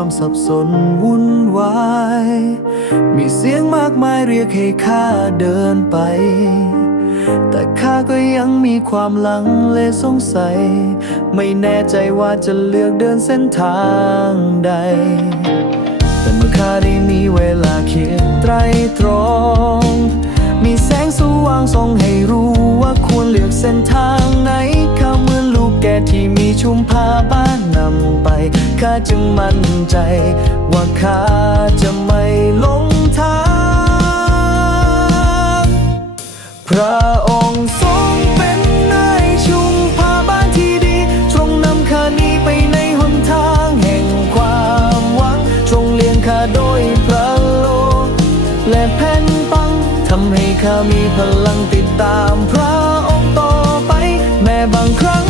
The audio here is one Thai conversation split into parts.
ความสับสนวุ่นวาย มีเสียงมากมายเรียกให้ข้าเดินไป แต่ข้าก็ยังมีความลังเลสงสัย ไม่แน่ใจว่าจะเลือกเดินเส้นทางใด แต่เมื่อข้าได้มีเวลาคิดไตรตรอง ข้าจึงมั่นใจ ว่าข้าจะไม่หลงทาง พระองค์ทรงเป็นนายชุมพาบ้านที่ดีทรงนำข้านี้ไปในหนทางแห่งความหวังทรงเลี้ยงข้าโดยพระโล และแผ่นปังทำให้ข้ามีพลังติดตามพระองค์ต่อไป แม้บางครั้ง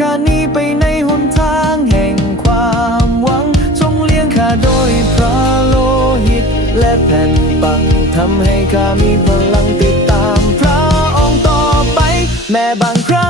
ข้านี้ไปในหนทางแห่งความหวัง ทรงเลี้ยงข้าโดยพระโลหิต และแผ่นปังทำให้ข้ามีพลังติดตามพระองค์ต่อไป แม้บางครั้ง